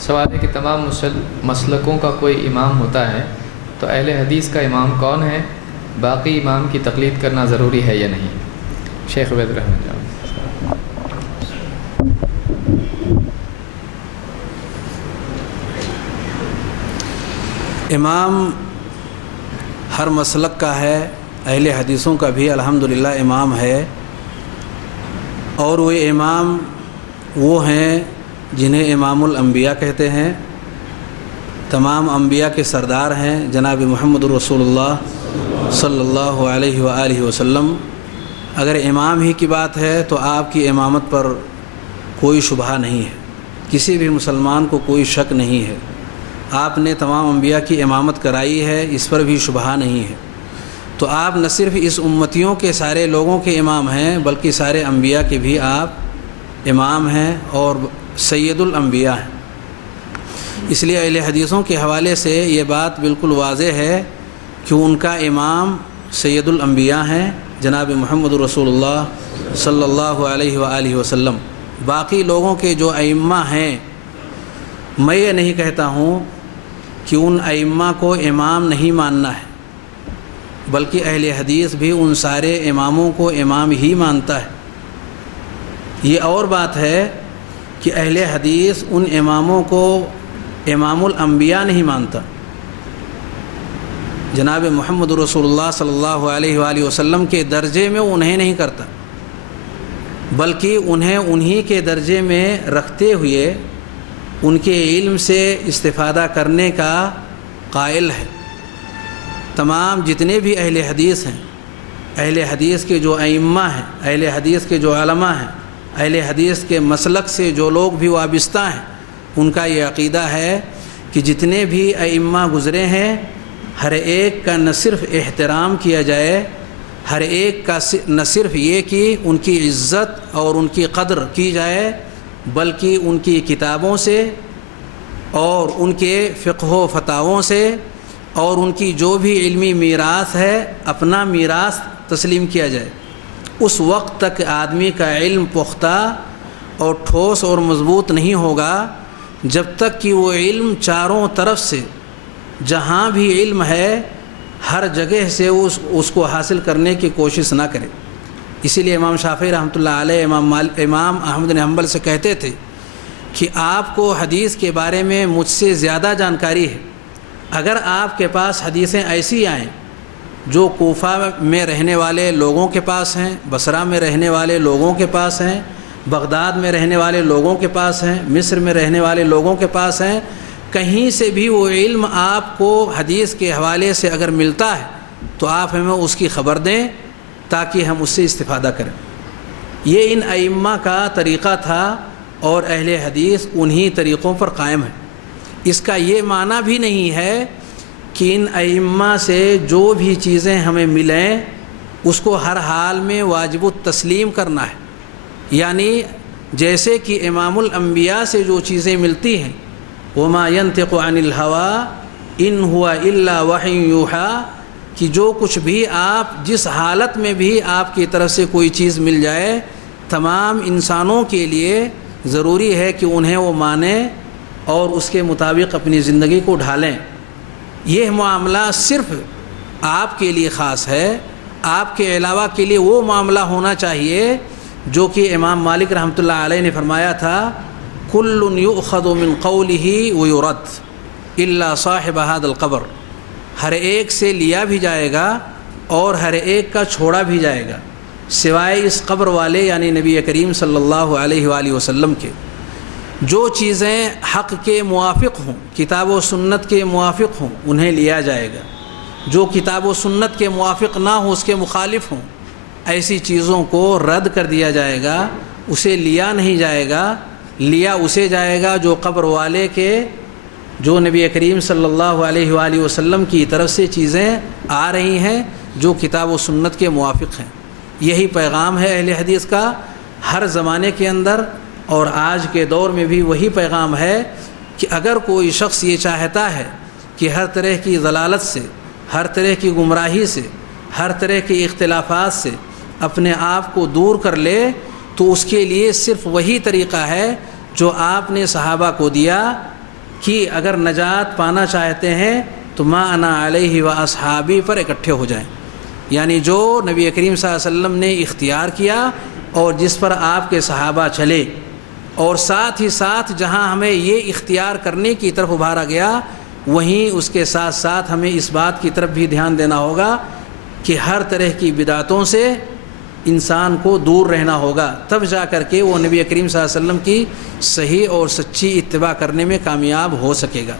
سوال ہے کہ تمام مسلکوں کا کوئی امام ہوتا ہے تو اہل حدیث کا امام کون ہے؟ باقی امام کی تقلید کرنا ضروری ہے یا نہیں؟ شیخ عبید الرحمن جان۔ امام ہر مسلک کا ہے، اہل حدیثوں کا بھی الحمدللہ امام ہے، اور وہ امام وہ ہیں جنہیں امام الانبیاء کہتے ہیں۔ تمام انبیاء کے سردار ہیں جناب محمد رسول اللہ صلی اللہ علیہ وآلہ وسلم۔ اگر امام ہی کی بات ہے تو آپ کی امامت پر کوئی شبہ نہیں ہے، کسی بھی مسلمان کو کوئی شک نہیں ہے۔ آپ نے تمام انبیاء کی امامت کرائی ہے، اس پر بھی شبہ نہیں ہے۔ تو آپ نہ صرف اس امتیوں کے سارے لوگوں کے امام ہیں بلکہ سارے انبیاء کے بھی آپ امام ہیں اور سید الانبیاء ہیں۔ اس لیے اہل حدیثوں کے حوالے سے یہ بات بالکل واضح ہے کہ ان کا امام سید الانبیاء ہیں جناب محمد رسول اللہ صلی اللہ علیہ وآلہ وسلم۔ باقی لوگوں کے جو ائمہ ہیں، میں یہ نہیں کہتا ہوں کہ ان ائمہ کو امام نہیں ماننا ہے، بلکہ اہل حدیث بھی ان سارے اماموں کو امام ہی مانتا ہے۔ یہ اور بات ہے کہ اہل حدیث ان اماموں کو امام الانبیاء نہیں مانتا، جناب محمد رسول اللہ صلی اللہ علیہ وآلہ وسلم کے درجے میں انہیں نہیں کرتا، بلکہ انہیں انہی کے درجے میں رکھتے ہوئے ان کے علم سے استفادہ کرنے کا قائل ہے۔ تمام جتنے بھی اہل حدیث ہیں، اہل حدیث کے جو ائمہ ہیں، اہل حدیث کے جو علماء ہیں، اہل حدیث کے مسلک سے جو لوگ بھی وابستہ ہیں، ان کا یہ عقیدہ ہے کہ جتنے بھی ائمہ گزرے ہیں ہر ایک کا نہ صرف احترام کیا جائے، ہر ایک کا نہ صرف یہ کہ ان کی عزت اور ان کی قدر کی جائے، بلکہ ان کی کتابوں سے اور ان کے فقہ و فتاووں سے اور ان کی جو بھی علمی میراث ہے اپنا میراث تسلیم کیا جائے۔ اس وقت تک آدمی کا علم پختہ اور ٹھوس اور مضبوط نہیں ہوگا جب تک کہ وہ علم چاروں طرف سے، جہاں بھی علم ہے ہر جگہ سے اس کو حاصل کرنے کی کوشش نہ کرے۔ اسی لیے امام شافعی رحمۃ اللہ علیہ امام احمد بن حنبل سے کہتے تھے کہ آپ کو حدیث کے بارے میں مجھ سے زیادہ جانکاری ہے، اگر آپ کے پاس حدیثیں ایسی آئیں جو کوفہ میں رہنے والے لوگوں کے پاس ہیں، بصرہ میں رہنے والے لوگوں کے پاس ہیں، بغداد میں رہنے والے لوگوں کے پاس ہیں، مصر میں رہنے والے لوگوں کے پاس ہیں، کہیں سے بھی وہ علم آپ کو حدیث کے حوالے سے اگر ملتا ہے تو آپ ہمیں اس کی خبر دیں تاکہ ہم اس سے استفادہ کریں۔ یہ ان ائمہ کا طریقہ تھا اور اہل حدیث انہی طریقوں پر قائم ہے۔ اس کا یہ معنی بھی نہیں ہے کہ ان ائمہ سے جو بھی چیزیں ہمیں ملیں اس کو ہر حال میں واجب التسلیم کرنا ہے، یعنی جیسے کہ امام الانبیاء سے جو چیزیں ملتی ہیں وما ينطق عن الهوى ان هو الا وحی یوحی، کہ جو کچھ بھی آپ جس حالت میں بھی آپ کی طرف سے کوئی چیز مل جائے تمام انسانوں کے لیے ضروری ہے کہ انہیں وہ مانیں اور اس کے مطابق اپنی زندگی کو ڈھالیں۔ یہ معاملہ صرف آپ کے لیے خاص ہے، آپ کے علاوہ کے لیے وہ معاملہ ہونا چاہیے جو کہ امام مالک رحمۃ اللہ علیہ نے فرمایا تھا کل یؤخذ من قولہ ویرد الا صاحب هذا القبر، ہر ایک سے لیا بھی جائے گا اور ہر ایک کا چھوڑا بھی جائے گا سوائے اس قبر والے یعنی نبی کریم صلی اللہ علیہ وآلہ وسلم کے۔ جو چیزیں حق کے موافق ہوں، کتاب و سنت کے موافق ہوں، انہیں لیا جائے گا۔ جو کتاب و سنت کے موافق نہ ہوں، اس کے مخالف ہوں، ایسی چیزوں کو رد کر دیا جائے گا، اسے لیا نہیں جائے گا۔ لیا اسے جائے گا جو قبر والے کے، جو نبی کریم صلی اللہ علیہ وآلہ وسلم کی طرف سے چیزیں آ رہی ہیں جو کتاب و سنت کے موافق ہیں۔ یہی پیغام ہے اہل حدیث کا ہر زمانے کے اندر، اور آج کے دور میں بھی وہی پیغام ہے کہ اگر کوئی شخص یہ چاہتا ہے کہ ہر طرح کی ضلالت سے، ہر طرح کی گمراہی سے، ہر طرح کے اختلافات سے اپنے آپ کو دور کر لے تو اس کے لیے صرف وہی طریقہ ہے جو آپ نے صحابہ کو دیا، کہ اگر نجات پانا چاہتے ہیں تو ما انا علیہ و اصحابی پر اکٹھے ہو جائیں، یعنی جو نبی کریم صلی اللہ علیہ وسلم نے اختیار کیا اور جس پر آپ کے صحابہ چلے، اور ساتھ ہی ساتھ جہاں ہمیں یہ اختیار کرنے کی طرف ابھارا گیا وہیں اس کے ساتھ ساتھ ہمیں اس بات کی طرف بھی دھیان دینا ہوگا کہ ہر طرح کی بدعتوں سے انسان کو دور رہنا ہوگا، تب جا کر کے وہ نبی کریم صلی اللہ علیہ وسلم کی صحیح اور سچی اتباع کرنے میں کامیاب ہو سکے گا۔